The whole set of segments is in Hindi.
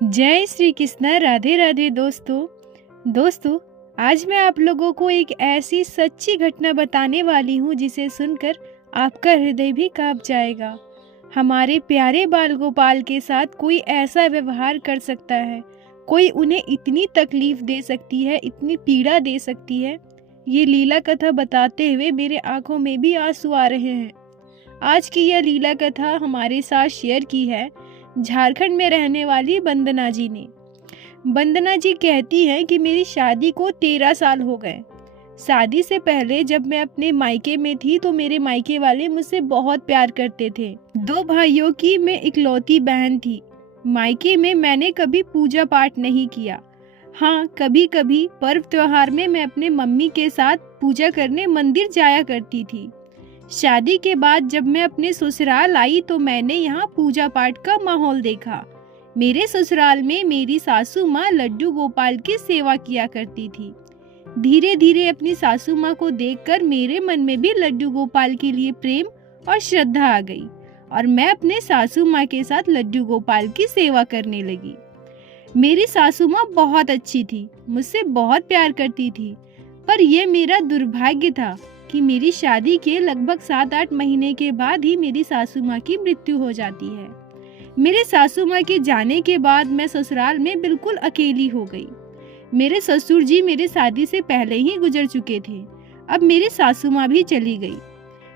जय श्री कृष्ण। राधे राधे दोस्तों, आज मैं आप लोगों को एक ऐसी सच्ची घटना बताने वाली हूँ जिसे सुनकर आपका हृदय भी कांप जाएगा। हमारे प्यारे बाल गोपाल के साथ कोई ऐसा व्यवहार कर सकता है, कोई उन्हें इतनी तकलीफ दे सकती है, इतनी पीड़ा दे सकती है। ये लीला कथा बताते हुए मेरे आंखों में भी आंसू आ रहे हैं। आज की यह लीला कथा हमारे साथ शेयर की है झारखंड में रहने वाली वंदना जी ने। वंदना जी कहती हैं कि मेरी शादी को 13 साल हो गए। शादी से पहले जब मैं अपने मायके में थी तो मेरे मायके वाले मुझसे बहुत प्यार करते थे। 2 भाइयों की मैं इकलौती बहन थी। मायके में मैंने कभी पूजा पाठ नहीं किया। हाँ, कभी कभी पर्व त्योहार में मैं अपने मम्मी के साथ पूजा करने मंदिर जाया करती थी। शादी के बाद जब मैं अपने ससुराल आई तो मैंने यहाँ पूजा पाठ का माहौल देखा। मेरे ससुराल में मेरी सासू माँ लड्डू गोपाल की सेवा किया करती थी। धीरे धीरे अपनी सासू माँ को देखकर मेरे मन में भी लड्डू गोपाल के लिए प्रेम और श्रद्धा आ गई और मैं अपने सासू माँ के साथ लड्डू गोपाल की सेवा करने लगी। मेरी सासू माँ बहुत अच्छी थी, मुझसे बहुत प्यार करती थी, पर यह मेरा दुर्भाग्य था कि मेरी शादी के लगभग 7-8 महीने के बाद ही मेरी सासू माँ की मृत्यु हो जाती है। मेरे सासू माँ के जाने के बाद मैं ससुराल में बिल्कुल अकेली हो गई। मेरे ससुर जी मेरे शादी से पहले ही गुजर चुके थे। अब मेरी सासू माँ भी चली गई।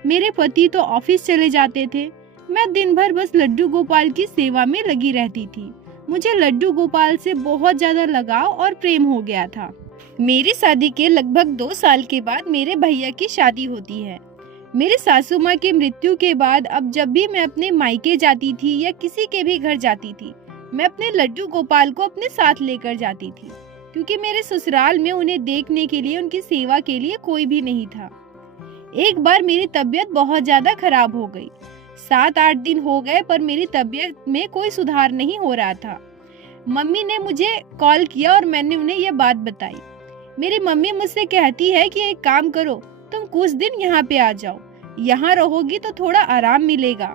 मेरे पति तो ऑफिस चले जाते थे। मैं दिन भर बस लड्डू गोपाल की सेवा में लगी रहती थी। मुझे लड्डू गोपाल से बहुत ज्यादा लगाव और प्रेम हो गया था। मेरी शादी के लगभग 2 साल के बाद मेरे भैया की शादी होती है। मेरे सासू माँ की मृत्यु के बाद अब जब भी मैं अपने मायके जाती थी या किसी के भी घर जाती थी, मैं अपने लड्डू गोपाल को अपने साथ लेकर जाती थी, क्योंकि मेरे ससुराल में उन्हें देखने के लिए, उनकी सेवा के लिए कोई भी नहीं था। एक बार मेरी तबीयत बहुत ज्यादा खराब हो गई। 7-8 दिन हो गए पर मेरी तबीयत में कोई सुधार नहीं हो रहा था। मम्मी ने मुझे कॉल किया और मैंने उन्हें यह बात बताई। मेरी मम्मी मुझसे कहती है कि एक काम करो, तुम कुछ दिन यहाँ पे आ जाओ, यहाँ रहोगी तो थोड़ा आराम मिलेगा।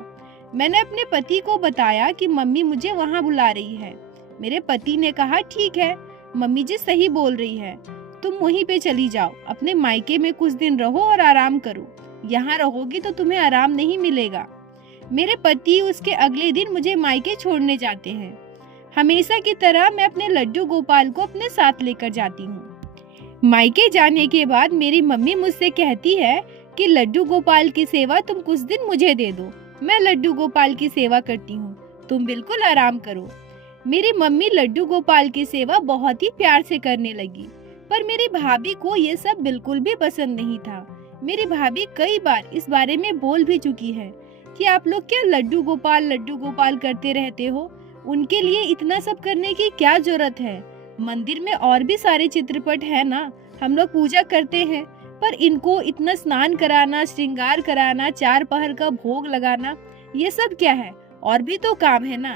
मैंने अपने पति को बताया कि मम्मी मुझे वहाँ बुला रही है। मेरे पति ने कहा ठीक है, मम्मी जी सही बोल रही है, तुम वहीं पे चली जाओ, अपने मायके में कुछ दिन रहो और आराम करो, यहाँ रहोगी तो तुम्हें आराम नहीं मिलेगा। मेरे पति उसके अगले दिन मुझे मायके छोड़ने जाते हैं। हमेशा की तरह मैं अपने लड्डू गोपाल को अपने साथ लेकर जाती हूँ। मायके जाने के बाद मेरी मम्मी मुझसे कहती है कि लड्डू गोपाल की सेवा तुम कुछ दिन मुझे दे दो, मैं लड्डू गोपाल की सेवा करती हूँ, तुम बिल्कुल आराम करो। मेरी मम्मी लड्डू गोपाल की सेवा बहुत ही प्यार से करने लगी, पर मेरी भाभी को ये सब बिल्कुल भी पसंद नहीं था। मेरी भाभी कई बार इस बारे में बोल भी चुकी है कि आप लोग क्या लड्डू गोपाल करते रहते हो, उनके लिए इतना सब करने की क्या जरूरत है। मंदिर में और भी सारे चित्रपट है ना, हम लोग पूजा करते हैं, पर इनको इतना स्नान कराना, श्रृंगार कराना, 4 पहर का भोग लगाना, ये सब क्या है, और भी तो काम है ना।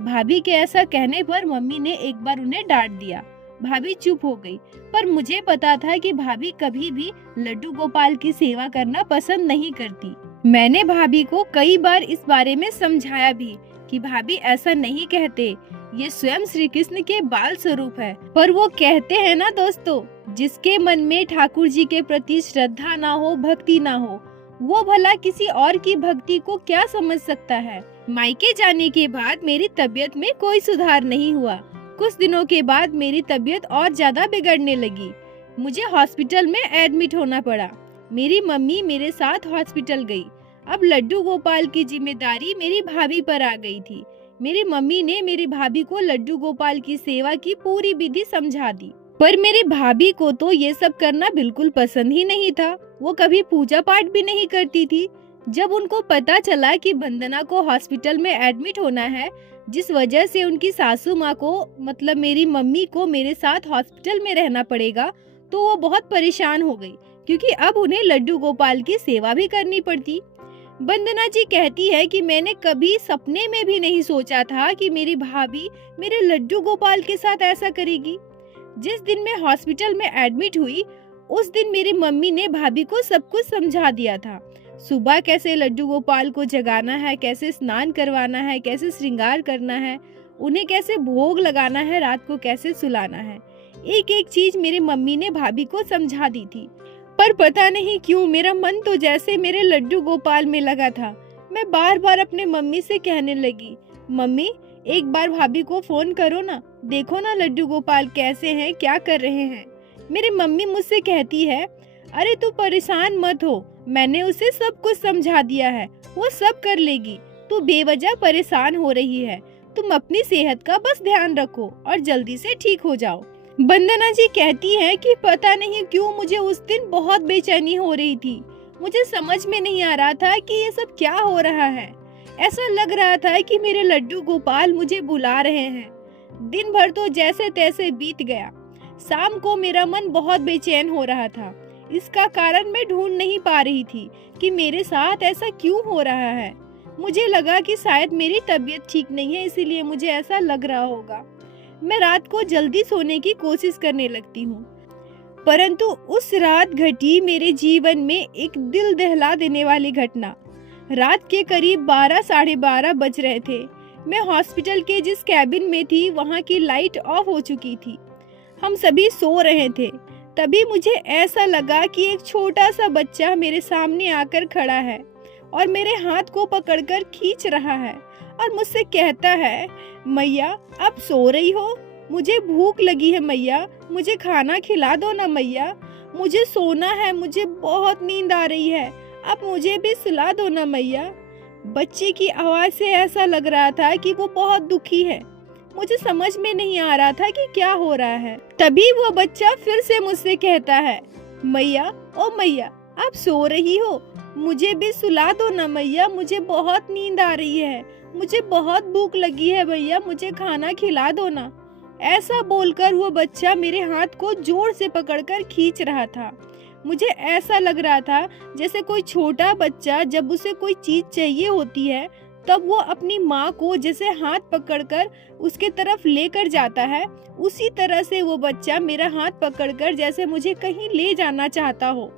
भाभी के ऐसा कहने पर मम्मी ने एक बार उन्हें डांट दिया। भाभी चुप हो गई, पर मुझे पता था कि भाभी कभी भी लड्डू गोपाल की सेवा करना पसंद नहीं करती। मैंने भाभी को कई बार इस बारे में समझाया भी कि भाभी ऐसा नहीं कहते, ये स्वयं श्री कृष्ण के बाल स्वरूप है। पर वो कहते हैं ना दोस्तों, जिसके मन में ठाकुर जी के प्रति श्रद्धा ना हो, भक्ति ना हो, वो भला किसी और की भक्ति को क्या समझ सकता है। मायके जाने के बाद मेरी तबीयत में कोई सुधार नहीं हुआ। कुछ दिनों के बाद मेरी तबीयत और ज्यादा बिगड़ने लगी। मुझे हॉस्पिटल में एडमिट होना पड़ा। मेरी मम्मी मेरे साथ हॉस्पिटल गई। अब लड्डू गोपाल की जिम्मेदारी मेरी भाभी पर आ गई थी। मेरी मम्मी ने मेरी भाभी को लड्डू गोपाल की सेवा की पूरी विधि समझा दी, पर मेरी भाभी को तो ये सब करना बिल्कुल पसंद ही नहीं था। वो कभी पूजा पाठ भी नहीं करती थी। जब उनको पता चला कि वंदना को हॉस्पिटल में एडमिट होना है, जिस वजह से उनकी सासू माँ को, मतलब मेरी मम्मी को मेरे साथ हॉस्पिटल में रहना पड़ेगा, तो वो बहुत परेशान हो गई, क्योंकि अब उन्हें लड्डू गोपाल की सेवा भी करनी पड़ती। वंदना जी कहती है कि मैंने कभी सपने में भी नहीं सोचा था कि मेरी भाभी मेरे लड्डू गोपाल के साथ ऐसा करेगी। जिस दिन मैं हॉस्पिटल में एडमिट हुई, उस दिन मेरी मम्मी ने भाभी को सब कुछ समझा दिया था। सुबह कैसे लड्डू गोपाल को जगाना है, कैसे स्नान करवाना है, कैसे श्रृंगार करना है, उन्हें कैसे भोग लगाना है, रात को कैसे सुलाना है। एक एक चीज मेरी मम्मी ने भाभी को समझा दी थी। पर पता नहीं क्यों मेरा मन तो जैसे मेरे लड्डू गोपाल में लगा था। मैं बार बार अपने मम्मी से कहने लगी, मम्मी एक बार भाभी को फोन करो ना, देखो ना लड्डू गोपाल कैसे हैं, क्या कर रहे हैं। मेरी मम्मी मुझसे कहती है, अरे तू परेशान मत हो, मैंने उसे सब कुछ समझा दिया है, वो सब कर लेगी, तू बेवजह परेशान हो रही है, तुम अपनी सेहत का बस ध्यान रखो और जल्दी से ठीक हो जाओ। वंदना जी कहती है कि पता नहीं क्यों मुझे उस दिन बहुत बेचैनी हो रही थी। मुझे समझ में नहीं आ रहा था कि ये सब क्या हो रहा है। ऐसा लग रहा था कि मेरे लड्डू गोपाल मुझे बुला रहे हैं। दिन भर तो जैसे तैसे बीत गया। शाम को मेरा मन बहुत बेचैन हो रहा था। इसका कारण मैं ढूंढ नहीं पा रही थी कि मेरे साथ ऐसा क्यों हो रहा है। मुझे लगा कि शायद मेरी तबीयत ठीक नहीं है, इसीलिए मुझे ऐसा लग रहा होगा। मैं रात को जल्दी सोने की कोशिश करने लगती हूँ, परंतु उस रात घटी मेरे जीवन में एक दिल दहला देने वाली घटना। रात के करीब 12 साढ़े 12 बज रहे थे। मैं हॉस्पिटल के जिस कैबिन में थी वहाँ की लाइट ऑफ हो चुकी थी। हम सभी सो रहे थे। तभी मुझे ऐसा लगा कि एक छोटा सा बच्चा मेरे सामने आकर खड़ा है और मेरे हाथ को पकड़कर खींच रहा है और मुझसे कहता है, मैया आप सो रही हो, मुझे भूख लगी है मैया, मुझे खाना खिला दो ना मैया, मुझे सोना है, मुझे बहुत नींद आ रही है, आप मुझे भी सुला दो ना मैया। बच्चे की आवाज़ से ऐसा लग रहा था कि वो बहुत दुखी है। मुझे समझ में नहीं आ रहा था कि क्या हो रहा है। तभी वो बच्चा फिर से मुझसे कहता है, मैया ओ मैया आप सो रही हो, मुझे भी सुला दो ना मैया, मुझे बहुत नींद आ रही है, मुझे बहुत भूख लगी है भैया, मुझे खाना खिला दो ना। ऐसा बोलकर वो बच्चा मेरे हाथ को जोर से पकड़कर खींच रहा था। मुझे ऐसा लग रहा था जैसे कोई छोटा बच्चा जब उसे कोई चीज चाहिए होती है तब वो अपनी माँ को जैसे हाथ पकड़कर उसके तरफ लेकर जाता है, उसी तरह से वो बच्चा मेरा हाथ पकड़कर जैसे मुझे कहीं ले जाना चाहता हो।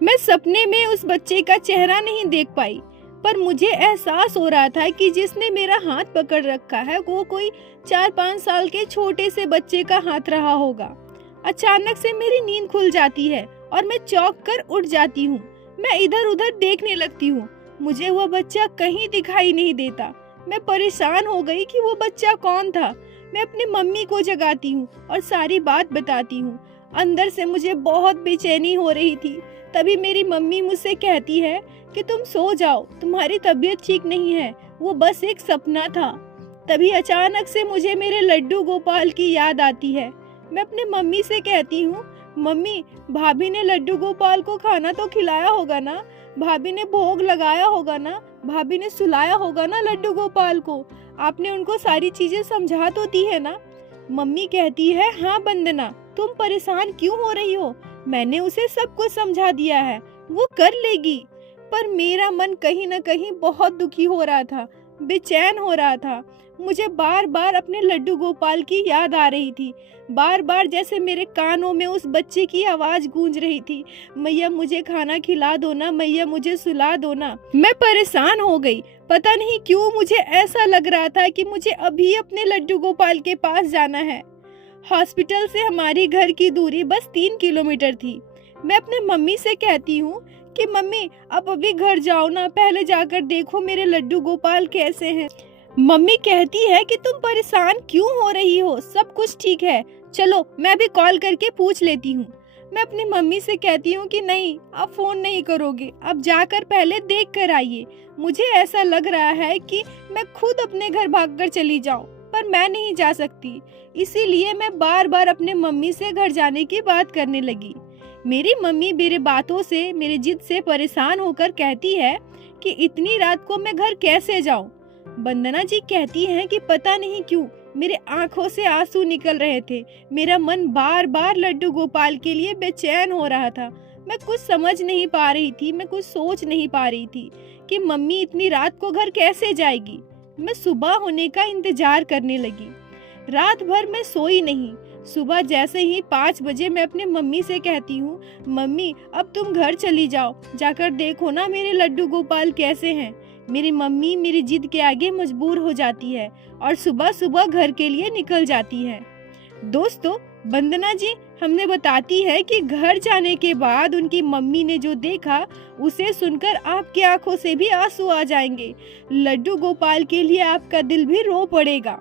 मैं सपने में उस बच्चे का चेहरा नहीं देख पाई, पर मुझे एहसास हो रहा था कि जिसने मेरा हाथ पकड़ रखा है वो कोई 4-5 साल के छोटे से बच्चे का हाथ रहा होगा। अचानक से मेरी नींद खुल जाती है और मैं चौंक कर उठ जाती हूँ। मैं इधर उधर देखने लगती हूँ, मुझे वो बच्चा कहीं दिखाई नहीं देता। मैं परेशान हो गई कि वो बच्चा कौन था। मैं अपनी मम्मी को जगाती हूँ और सारी बात बताती हूँ। अंदर से मुझे बहुत बेचैनी हो रही थी। तभी मेरी मम्मी मुझसे कहती है कि तुम सो जाओ, तुम्हारी तबीयत ठीक नहीं है, वो बस एक सपना था। तभी अचानक से मुझे मेरे लड्डू गोपाल की याद आती है। मैं अपने मम्मी से कहती हूँ, मम्मी भाभी ने लड्डू गोपाल को खाना तो खिलाया होगा ना, भाभी ने भोग लगाया होगा ना, भाभी ने सुलाया होगा ना लड्डू गोपाल को, आपने उनको सारी चीजें समझा तो दी है ना। मम्मी कहती है, हाँ वंदना तुम परेशान क्यों हो रही हो, मैंने उसे सब कुछ समझा दिया है, वो कर लेगी। पर मेरा मन कहीं न कहीं बहुत दुखी हो रहा था, बेचैन हो रहा था। मुझे बार बार अपने लड्डू गोपाल की याद आ रही थी। बार बार जैसे मेरे कानों में उस बच्चे की आवाज गूंज रही थी, मैया मुझे खाना खिला दो ना, मैया मुझे सुला दो ना। मैं परेशान हो गई। पता नहीं क्यों मुझे ऐसा लग रहा था कि मुझे अभी अपने लड्डू गोपाल के पास जाना है। हॉस्पिटल से हमारी घर की दूरी बस 3 किलोमीटर थी। मैं अपने मम्मी से कहती हूँ कि मम्मी आप अभी घर जाओ ना, पहले जाकर देखो मेरे लड्डू गोपाल कैसे हैं। मम्मी कहती है कि तुम परेशान क्यों हो रही हो, सब कुछ ठीक है, चलो मैं भी कॉल करके पूछ लेती हूँ। मैं अपनी मम्मी से कहती हूँ कि नहीं आप फोन नहीं करोगे, आप जाकर पहले देख कर आइए। मुझे ऐसा लग रहा है कि मैं खुद अपने घर भागकर चली जाऊँ, पर मैं नहीं जा सकती। इसीलिए मैं बार बार अपने मम्मी से घर जाने की बात करने लगी। मेरी मम्मी मेरे बातों से, मेरी जिद से परेशान होकर कहती है कि इतनी रात को मैं घर कैसे जाऊं। वंदना जी कहती हैं कि पता नहीं क्यों मेरे आंखों से आंसू निकल रहे थे। मेरा मन बार बार लड्डू गोपाल के लिए बेचैन हो रहा था। मैं कुछ समझ नहीं पा रही थी, मैं कुछ सोच नहीं पा रही थी कि मम्मी इतनी रात को घर कैसे जाएगी। मैं सुबह होने का इंतजार करने लगी। रात भर मैं सोई नहीं। सुबह जैसे ही 5 बजे मैं अपने मम्मी से कहती हूँ, मम्मी अब तुम घर चली जाओ, जाकर देखो ना मेरे लड्डू गोपाल कैसे हैं। मेरी मम्मी मेरी जिद के आगे मजबूर हो जाती है और सुबह सुबह घर के लिए निकल जाती है। दोस्तों, वंदना जी हमने बताती है कि घर जाने के बाद उनकी मम्मी ने जो देखा उसे सुनकर आपकी आंखों से भी आंसू आ जाएंगे। लड्डू गोपाल के लिए आपका दिल भी रो पड़ेगा।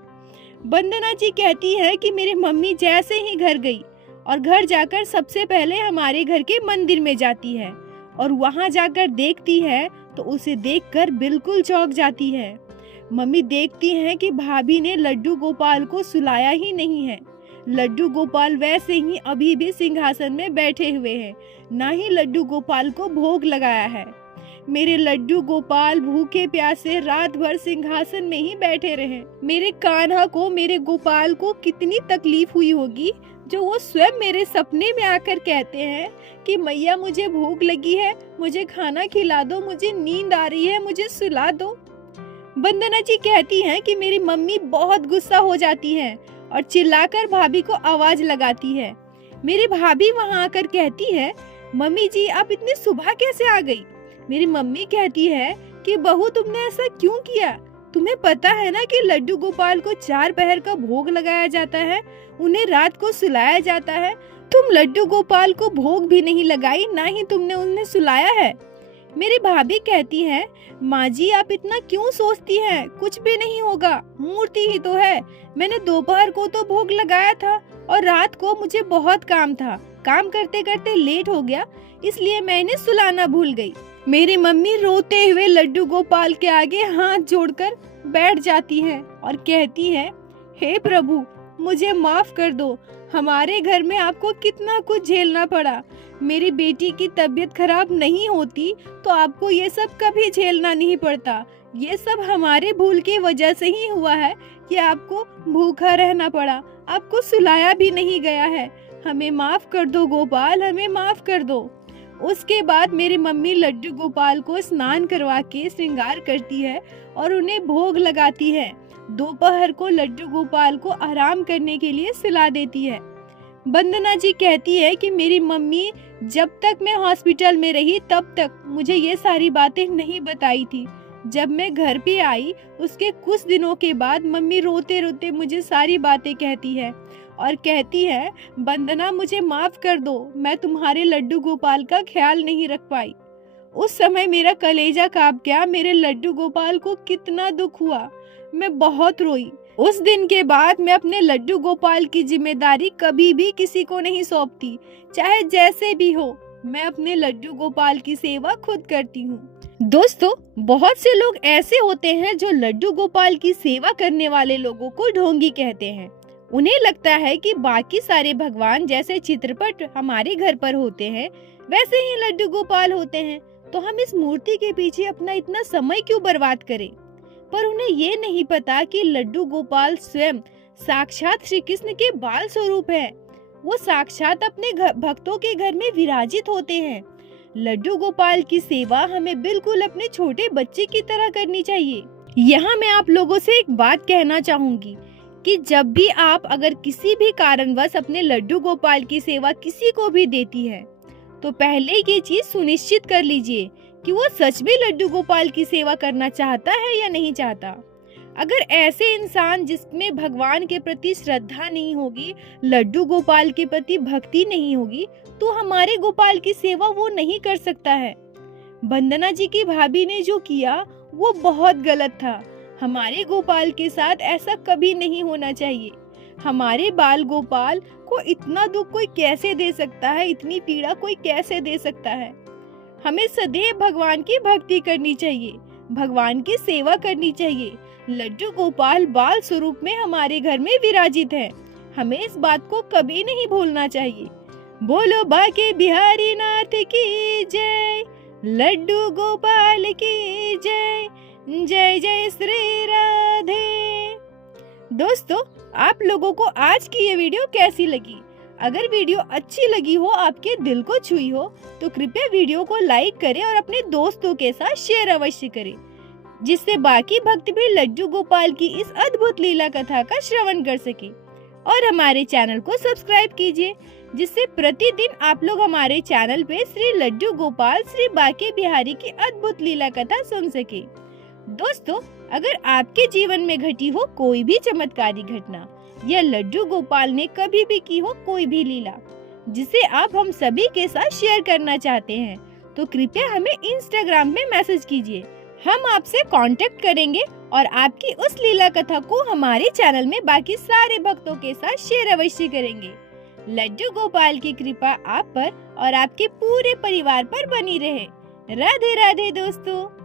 वंदना जी कहती है कि मेरी मम्मी जैसे ही घर गई और घर जाकर सबसे पहले हमारे घर के मंदिर में जाती है और वहां जाकर देखती है तो उसे देखकर बिल्कुल चौंक जाती है। मम्मी देखती हैं कि भाभी ने लड्डू गोपाल को सुलाया ही नहीं है। लड्डू गोपाल वैसे ही अभी भी सिंहासन में बैठे हुए हैं, ना ही लड्डू गोपाल को भोग लगाया है। मेरे लड्डू गोपाल भूखे प्यासे रात भर सिंहासन में ही बैठे रहे। मेरे कान्हा को, मेरे गोपाल को कितनी तकलीफ हुई होगी जो वो स्वयं मेरे सपने में आकर कहते हैं कि मैया मुझे भूख लगी है, मुझे खाना खिला दो, मुझे नींद आ रही है, मुझे सुला दो। वंदना जी कहती हैं कि मेरी मम्मी बहुत गुस्सा हो जाती है और चिल्लाकर भाभी को आवाज लगाती है। मेरी भाभी वहां आकर कहती है, मम्मी जी आप इतनी सुबह कैसे आ गई? मेरी मम्मी कहती है कि बहू तुमने ऐसा क्यों किया? तुम्हें पता है ना कि लड्डू गोपाल को 4 पहर का भोग लगाया जाता है, उन्हें रात को सुलाया जाता है। तुम लड्डू गोपाल को भोग भी नहीं लगाई, ना ही तुमने उन्हें सुलाया है। मेरी भाभी कहती है, माँ जी आप इतना क्यों सोचती हैं? कुछ भी नहीं होगा, मूर्ति ही तो है। मैंने दोपहर को तो भोग लगाया था और रात को मुझे बहुत काम था, काम करते करते लेट हो गया, इसलिए मैं इन्हें सुलाना भूल गई। मेरी मम्मी रोते हुए लड्डू गोपाल के आगे हाथ जोड़कर बैठ जाती है और कहती है, हे प्रभु मुझे माफ कर दो, हमारे घर में आपको कितना कुछ झेलना पड़ा। मेरी बेटी की तबीयत खराब नहीं होती तो आपको ये सब कभी झेलना नहीं पड़ता। ये सब हमारे भूल की वजह से ही हुआ है कि आपको भूखा रहना पड़ा, आपको सुलाया भी नहीं गया है। हमें माफ कर दो गोपाल, हमें माफ कर दो। उसके बाद मेरी मम्मी लड्डू गोपाल को स्नान करवा के श्रृंगार करती है और उन्हें भोग लगाती है। दोपहर को लड्डू गोपाल को आराम करने के लिए सुला देती है। वंदना जी कहती है कि मेरी मम्मी जब तक मैं हॉस्पिटल में रही तब तक मुझे ये सारी बातें नहीं बताई थी। जब मैं घर पे आई उसके कुछ दिनों के बाद मम्मी रोते रोते मुझे सारी बातें कहती है और कहती है, वंदना मुझे माफ कर दो, मैं तुम्हारे लड्डू गोपाल का ख्याल नहीं रख पाई। उस समय मेरा कलेजा कांप गया, मेरे लड्डू गोपाल को कितना दुख हुआ, मैं बहुत रोई। उस दिन के बाद मैं अपने लड्डू गोपाल की जिम्मेदारी कभी भी किसी को नहीं सौंपती, चाहे जैसे भी हो। मैं अपने लड्डू गोपाल की सेवा खुद करती हूँ। दोस्तों, बहुत से लोग ऐसे होते हैं जो लड्डू गोपाल की सेवा करने वाले लोगों को ढोंगी कहते हैं। उन्हें लगता है कि बाकी सारे भगवान जैसे चित्रपट हमारे घर पर होते हैं वैसे ही लड्डू गोपाल होते हैं, तो हम इस मूर्ति के पीछे अपना इतना समय क्यों बर्बाद करें। पर उन्हें ये नहीं पता कि लड्डू गोपाल स्वयं साक्षात श्री कृष्ण के बाल स्वरूप है। वो साक्षात अपने भक्तों के घर में विराजित होते हैं। लड्डू गोपाल की सेवा हमें बिल्कुल अपने छोटे बच्चे की तरह करनी चाहिए। यहाँ मैं आप लोगों से एक बात कहना चाहूंगी कि जब भी आप अगर किसी भी कारणवश अपने लड्डू गोपाल की सेवा किसी को भी देती है तो पहले ये चीज सुनिश्चित कर लीजिए कि वो सच में लड्डू गोपाल की सेवा करना चाहता है या नहीं चाहता। अगर ऐसे इंसान जिसमें भगवान के प्रति श्रद्धा नहीं होगी, लड्डू गोपाल के प्रति भक्ति नहीं होगी, तो हमारे गोपाल की सेवा वो नहीं कर सकता है। वंदना जी की भाभी ने जो किया वो बहुत गलत था। हमारे गोपाल के साथ ऐसा कभी नहीं होना चाहिए। हमारे बाल गोपाल को इतना दुख कोई कैसे दे सकता है, इतनी पीड़ा कोई कैसे दे सकता है। हमें सदैव भगवान की भक्ति करनी चाहिए, भगवान की सेवा करनी चाहिए। लड्डू गोपाल बाल स्वरूप में हमारे घर में विराजित है, हमें इस बात को कभी नहीं भूलना चाहिए। बोलो बाके बिहारी नाथ की जय, लड्डू गोपाल की जय, जय जय श्री राधे। दोस्तों, आप लोगों को आज की ये वीडियो कैसी लगी? अगर वीडियो अच्छी लगी हो, आपके दिल को छुई हो, तो कृपया वीडियो को लाइक करें और अपने दोस्तों के साथ शेयर अवश्य करें, जिससे बाकी भक्त भी लड्डू गोपाल की इस अद्भुत लीला कथा का श्रवण कर सके। और हमारे चैनल को सब्सक्राइब कीजिए, जिससे प्रतिदिन आप लोग हमारे चैनल पे श्री लड्डू गोपाल श्री बाके बिहारी की अद्भुत लीला कथा सुन सके। दोस्तों, अगर आपके जीवन में घटी हो कोई भी चमत्कारी घटना या लड्डू गोपाल ने कभी भी की हो कोई भी लीला जिसे आप हम सभी के साथ शेयर करना चाहते हैं, तो कृपया हमें इंस्टाग्राम में मैसेज कीजिए। हम आपसे कांटेक्ट करेंगे और आपकी उस लीला कथा को हमारे चैनल में बाकी सारे भक्तों के साथ शेयर अवश्य करेंगे। लड्डू गोपाल की कृपा आप पर और आपके पूरे परिवार पर बनी रहे। राधे राधे दोस्तों।